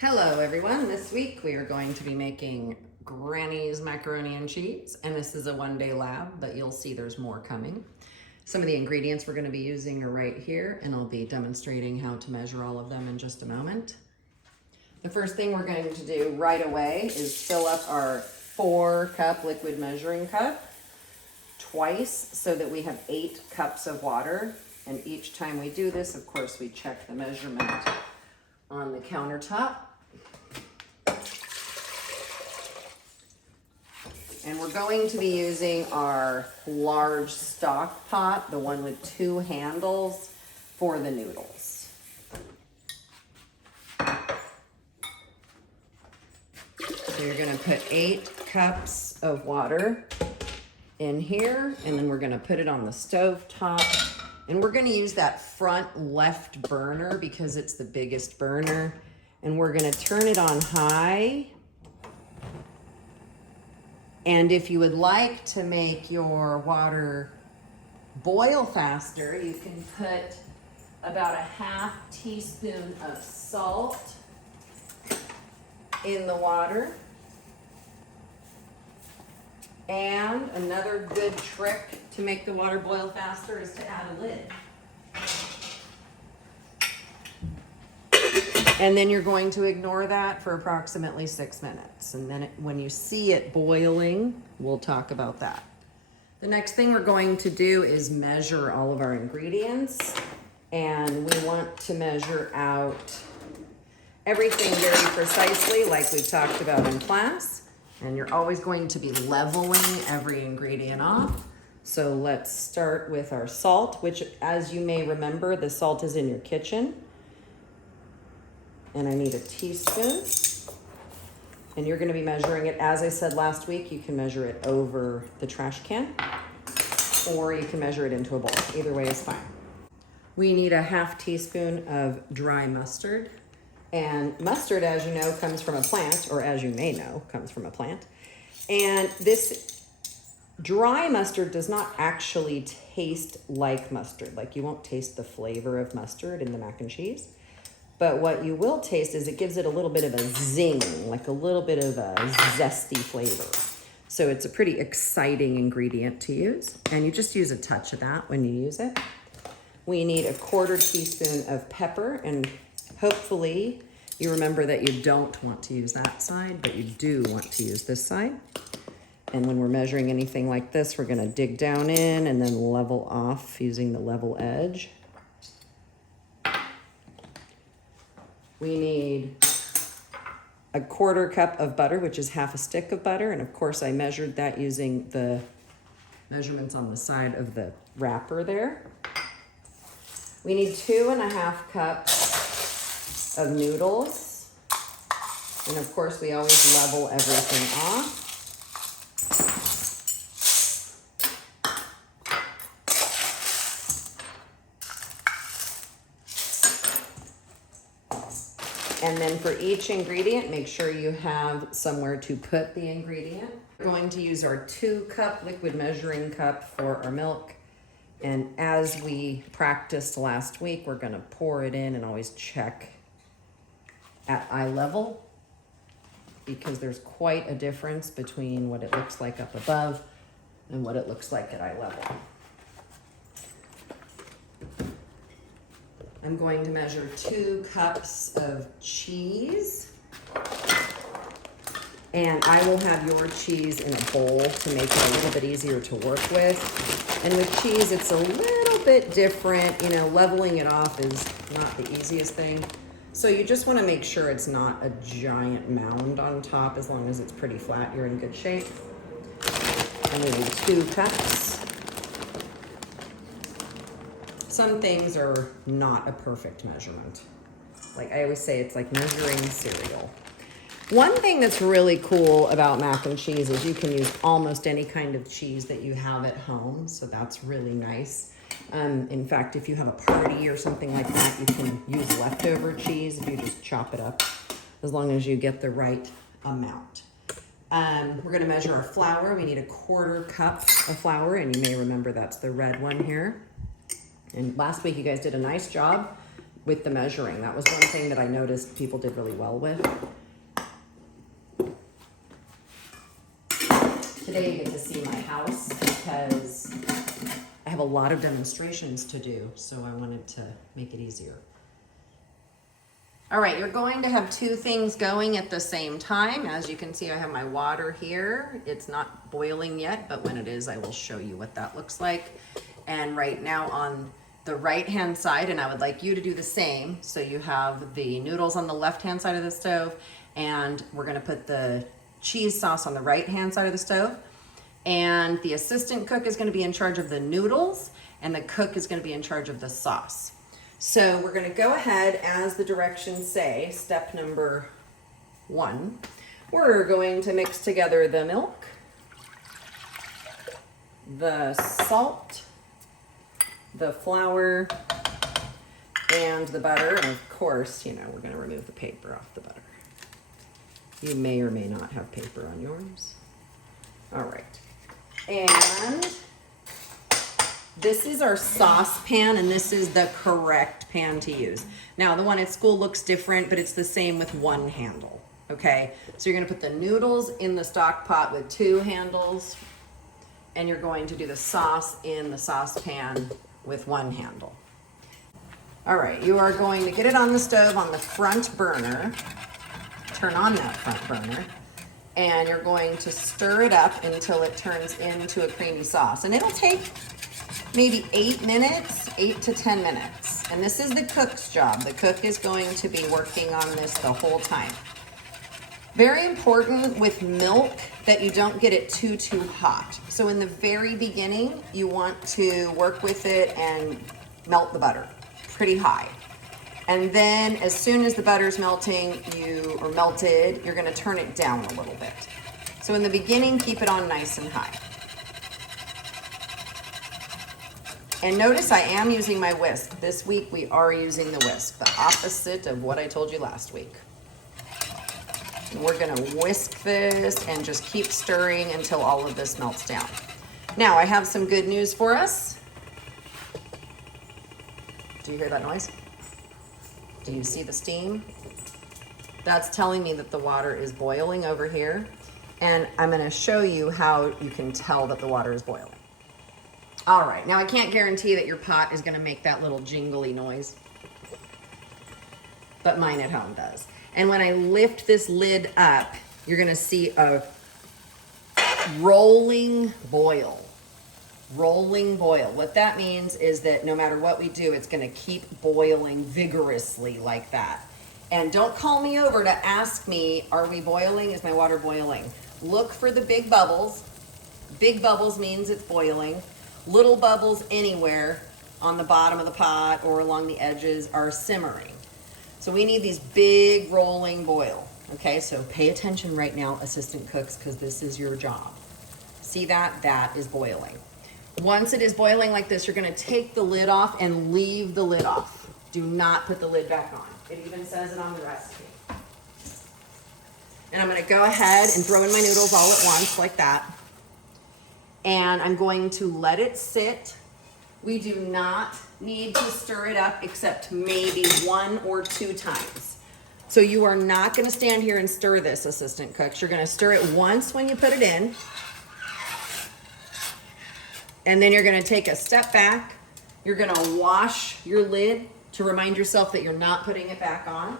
Hello everyone, this week we are going to be making Granny's macaroni and cheese, and this is a one-day lab, but you'll see there's more coming. Some of the ingredients we're going to be using are right here, and I'll be demonstrating how to measure all of them in just a moment. The first thing we're going to do right away is fill up our 4-cup liquid measuring cup twice so that we have 8 cups of water, and each time we do this, of course, we check the measurement on the countertop. And we're going to be using our large stock pot, the one with 2 handles, for the noodles. So you're gonna put 8 cups of water in here, and then we're gonna put it on the stove top. And we're gonna use that front left burner because it's the biggest burner. And we're gonna turn it on high. And if you would like to make your water boil faster, you can put about a ½ teaspoon of salt in the water. And another good trick to make the water boil faster is to add a lid. And then you're going to ignore that for approximately 6 minutes. And then when you see it boiling, we'll talk about that. The next thing we're going to do is measure all of our ingredients. And we want to measure out everything very precisely like we talked about in class. And you're always going to be leveling every ingredient off. So let's start with our salt, which, as you may remember, the salt is in your kitchen. And I need a teaspoon. And you're gonna be measuring it, as I said last week, you can measure it over the trash can, or you can measure it into a bowl. Either way is fine. We need a ½ teaspoon of dry mustard. And mustard, as you know, comes from a plant, or as you may know, comes from a plant. And this dry mustard does not actually taste like mustard. Like, you won't taste the flavor of mustard in the mac and cheese. But what you will taste is it gives it a little bit of a zing, like a little bit of a zesty flavor. So it's a pretty exciting ingredient to use. And you just use a touch of that when you use it. We need a ½ teaspoon of pepper, and hopefully you remember that you don't want to use that side, but you do want to use this side. And when we're measuring anything like this, we're gonna dig down in and then level off using the level edge. We need a ½ cup of butter, which is ½ a stick of butter. And of course I measured that using the measurements on the side of the wrapper there. We need 2½ cups of noodles. And of course we always level everything off. And then for each ingredient, make sure you have somewhere to put the ingredient. We're going to use our 2-cup liquid measuring cup for our milk. And as we practiced last week, we're gonna pour it in and always check at eye level, because there's quite a difference between what it looks like up above and what it looks like at eye level. I'm going to measure 2 cups of cheese. And I will have your cheese in a bowl to make it a little bit easier to work with. And with cheese, it's a little bit different. You know, leveling it off is not the easiest thing. So you just want to make sure it's not a giant mound on top. As long as it's pretty flat, you're in good shape. And we need 2 cups. Some things are not a perfect measurement. Like I always say, it's like measuring cereal. One thing that's really cool about mac and cheese is you can use almost any kind of cheese that you have at home. So that's really nice. In fact, if you have a party or something like that, you can use leftover cheese if you just chop it up, as long as you get the right amount. We're gonna measure our flour. We need a ½ cup of flour, and you may remember that's the red one here. And last week you guys did a nice job with the measuring. That was one thing that I noticed people did really well with. Today you get to see my house because I have a lot of demonstrations to do, so I wanted to make it easier. All right, you're going to have two things going at the same time. As you can see, I have my water here. It's not boiling yet, but when it is, I will show you what that looks like. And right now on the right-hand side, and I would like you to do the same. So you have the noodles on the left-hand side of the stove, and we're gonna put the cheese sauce on the right-hand side of the stove. And the assistant cook is gonna be in charge of the noodles, and the cook is gonna be in charge of the sauce. So we're gonna go ahead, as the directions say, step number 1. We're going to mix together the milk, the salt, the flour, and the butter. And of course, you know, we're gonna remove the paper off the butter. You may or may not have paper on yours. All right. And this is our saucepan, and this is the correct pan to use. Now, the one at school looks different, but it's the same with one handle, okay? So you're gonna put the noodles in the stock pot with 2 handles, and you're going to do the sauce in the saucepan with 1 handle. All right, you are going to get it on the stove on the front burner, turn on that front burner, and you're going to stir it up until it turns into a creamy sauce. And it'll take maybe 8 minutes, 8 to 10 minutes. And this is the cook's job. The cook is going to be working on this the whole time. Very important with milk that you don't get it too hot. So in the very beginning, you want to work with it and melt the butter pretty high. And then as soon as the butter's melting, melted, you're gonna turn it down a little bit. So in the beginning, keep it on nice and high. And notice I am using my whisk. This week we are using the whisk, the opposite of what I told you last week. And we're gonna whisk this and just keep stirring until all of this melts down. Now I have some good news for us. Do you hear that noise? Do you see the steam? That's telling me that the water is boiling over here. And I'm gonna show you how you can tell that the water is boiling. All right, now I can't guarantee that your pot is gonna make that little jingly noise, but mine at home does. And when I lift this lid up, you're gonna see a rolling boil. Rolling boil. What that means is that no matter what we do, it's gonna keep boiling vigorously like that. And don't call me over to ask me, are we boiling? Is my water boiling? Look for the big bubbles. Big bubbles means it's boiling. Little bubbles anywhere on the bottom of the pot or along the edges are simmering. So we need these big rolling boil. Okay, so pay attention right now, assistant cooks, because this is your job. See that? That is boiling. Once it is boiling like this, you're gonna take the lid off and leave the lid off. Do not put the lid back on. It even says it on the recipe. And I'm gonna go ahead and throw in my noodles all at once like that. And I'm going to let it sit. We do not need to stir it up except maybe 1 or 2 times. So you are not gonna stand here and stir this, assistant cooks. You're gonna stir it once when you put it in. And then you're gonna take a step back. You're gonna wash your lid to remind yourself that you're not putting it back on.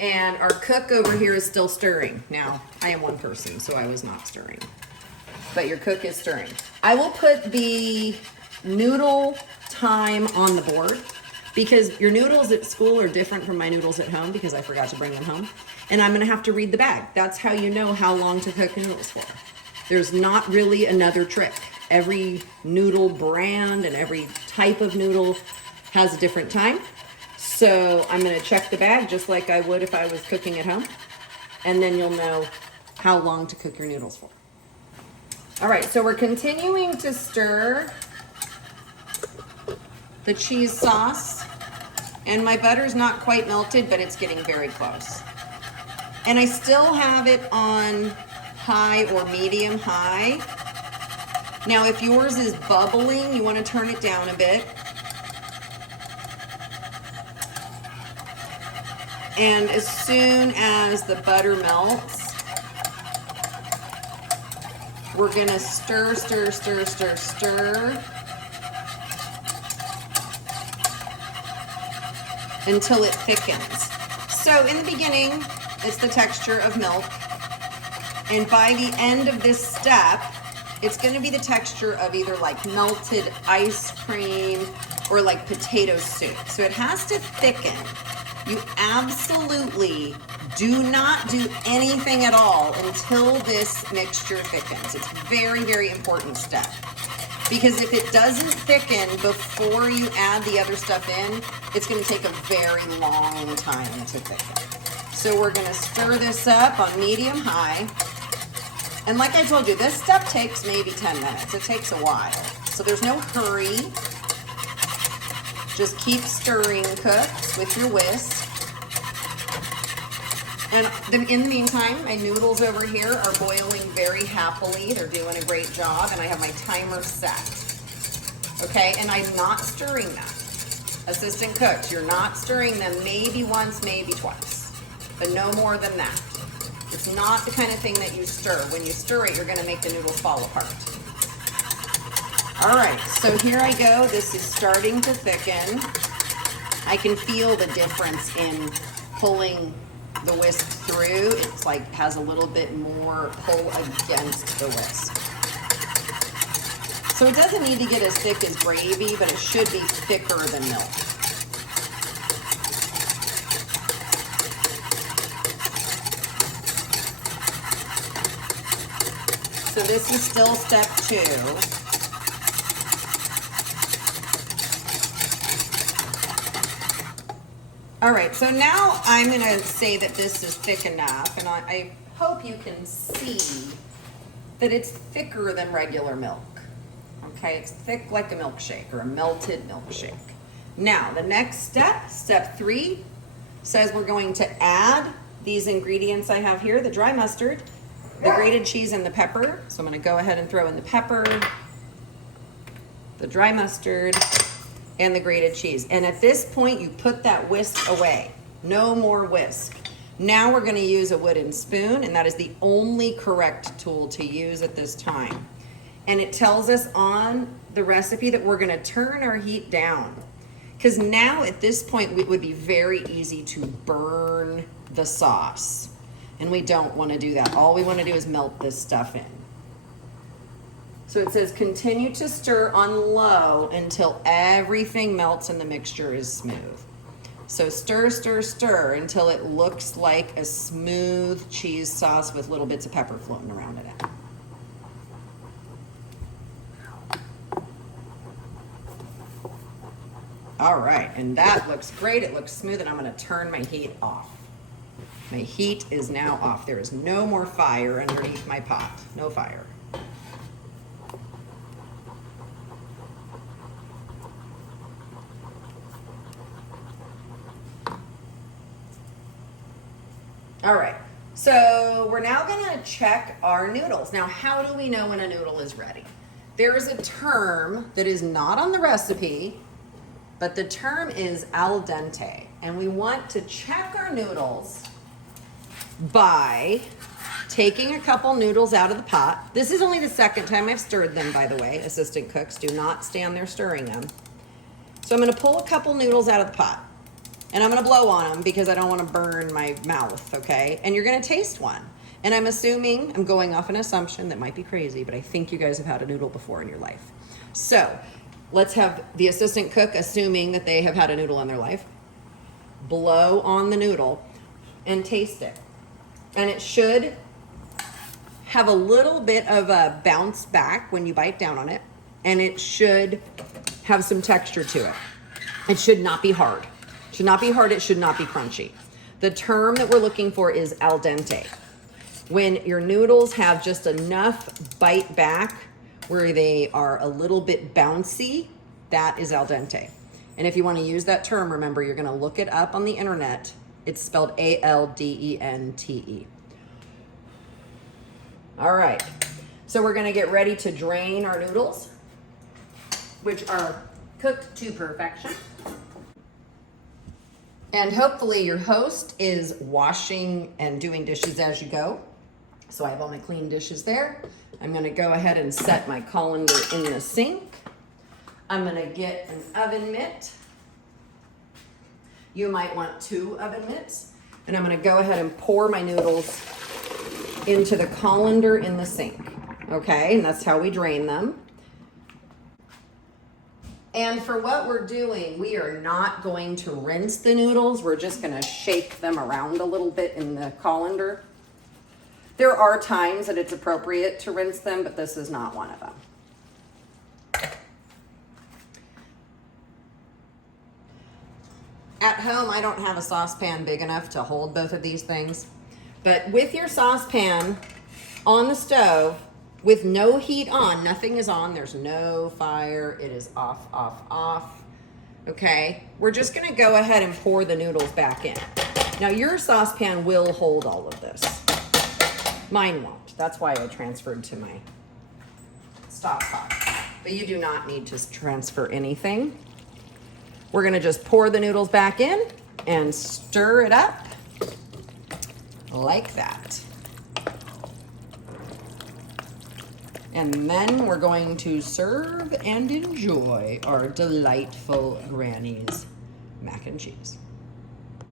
And our cook over here is still stirring. Now, I am one person, so I was not stirring. But your cook is stirring. I will put the noodle time on the board because your noodles at school are different from my noodles at home because I forgot to bring them home. And I'm gonna have to read the bag. That's how you know how long to cook noodles for. There's not really another trick. Every noodle brand and every type of noodle has a different time. So I'm gonna check the bag just like I would if I was cooking at home. And then you'll know how long to cook your noodles for. All right, so we're continuing to stir the cheese sauce. And my butter's not quite melted, but it's getting very close. And I still have it on high or medium high. Now, if yours is bubbling, you wanna turn it down a bit. And as soon as the butter melts, we're gonna stir, stir, stir, stir, stir until it thickens. So in the beginning, it's the texture of milk. And by the end of this step, it's gonna be the texture of either like melted ice cream or like potato soup. So it has to thicken. You absolutely do not do anything at all until this mixture thickens. It's a very, very important step. Because if it doesn't thicken before you add the other stuff in, it's gonna take a very long time to thicken. So we're gonna stir this up on medium-high. And like I told you, this step takes maybe 10 minutes. It takes a while. So there's no hurry. Just keep stirring, cooks, with your whisk. And in the meantime, my noodles over here are boiling very happily. They're doing a great job, and I have my timer set. Okay, and I'm not stirring them. Assistant cooks, you're not stirring them maybe once, maybe twice, but no more than that. It's not the kind of thing that you stir. When you stir it, you're gonna make the noodles fall apart. All right, so here I go. This is starting to thicken. I can feel the difference in pulling the whisk through. It's like has a little bit more pull against the whisk. So it doesn't need to get as thick as gravy, but it should be thicker than milk. So this is still step 2. All right, so now I'm gonna say that this is thick enough, and I hope you can see that it's thicker than regular milk. Okay, it's thick like a milkshake or a melted milkshake. Now, the next step, step 3, says we're going to add these ingredients I have here, the dry mustard, the grated cheese, and the pepper. So I'm gonna go ahead and throw in the pepper, the dry mustard, and the grated cheese. And at this point, you put that whisk away. No more whisk. Now we're gonna use a wooden spoon, and that is the only correct tool to use at this time. And it tells us on the recipe that we're gonna turn our heat down. Because now at this point, it would be very easy to burn the sauce. And we don't wanna do that. All we wanna do is melt this stuff in. So it says continue to stir on low until everything melts and the mixture is smooth. So stir, stir, stir until it looks like a smooth cheese sauce with little bits of pepper floating around in it. All right, and that looks great. It looks smooth, and I'm gonna turn my heat off. My heat is now off. There is no more fire underneath my pot. No fire. All right, so we're now gonna check our noodles. Now, how do we know when a noodle is ready? There is a term that is not on the recipe, but the term is al dente. And we want to check our noodles by taking a couple noodles out of the pot. This is only the second time I've stirred them, by the way. Assistant cooks, do not stand there stirring them. So I'm gonna pull a couple noodles out of the pot. And I'm gonna blow on them because I don't wanna burn my mouth, okay? And you're gonna taste one. And I'm assuming, I'm going off an assumption that might be crazy, but I think you guys have had a noodle before in your life. So let's have the assistant cook, assuming that they have had a noodle in their life, blow on the noodle and taste it. And it should have a little bit of a bounce back when you bite down on it. And it should have some texture to it. It should not be hard. It should not be hard, it should not be crunchy. The term that we're looking for is al dente. When your noodles have just enough bite back where they are a little bit bouncy, that is al dente. And if you want to use that term, remember, you're going to look it up on the internet. It's spelled A-L-D-E-N-T-E. All right, so we're going to get ready to drain our noodles, which are cooked to perfection. And hopefully your host is washing and doing dishes as you go. So I have all my clean dishes there. I'm gonna go ahead and set my colander in the sink. I'm gonna get an oven mitt. You might want 2 oven mitts. And I'm gonna go ahead and pour my noodles into the colander in the sink. Okay, and that's how we drain them. And for what we're doing, we are not going to rinse the noodles. We're just gonna shake them around a little bit in the colander. There are times that it's appropriate to rinse them, but this is not one of them. At home, I don't have a saucepan big enough to hold both of these things. But with your saucepan on the stove, with no heat on, nothing is on, there's no fire, it is off, off, off. Okay, we're just gonna go ahead and pour the noodles back in. Now your saucepan will hold all of this. Mine won't. That's why I transferred to my stock pot. But you do not need to transfer anything. We're gonna just pour the noodles back in and stir it up like that. And then we're going to serve and enjoy our delightful Granny's mac and cheese.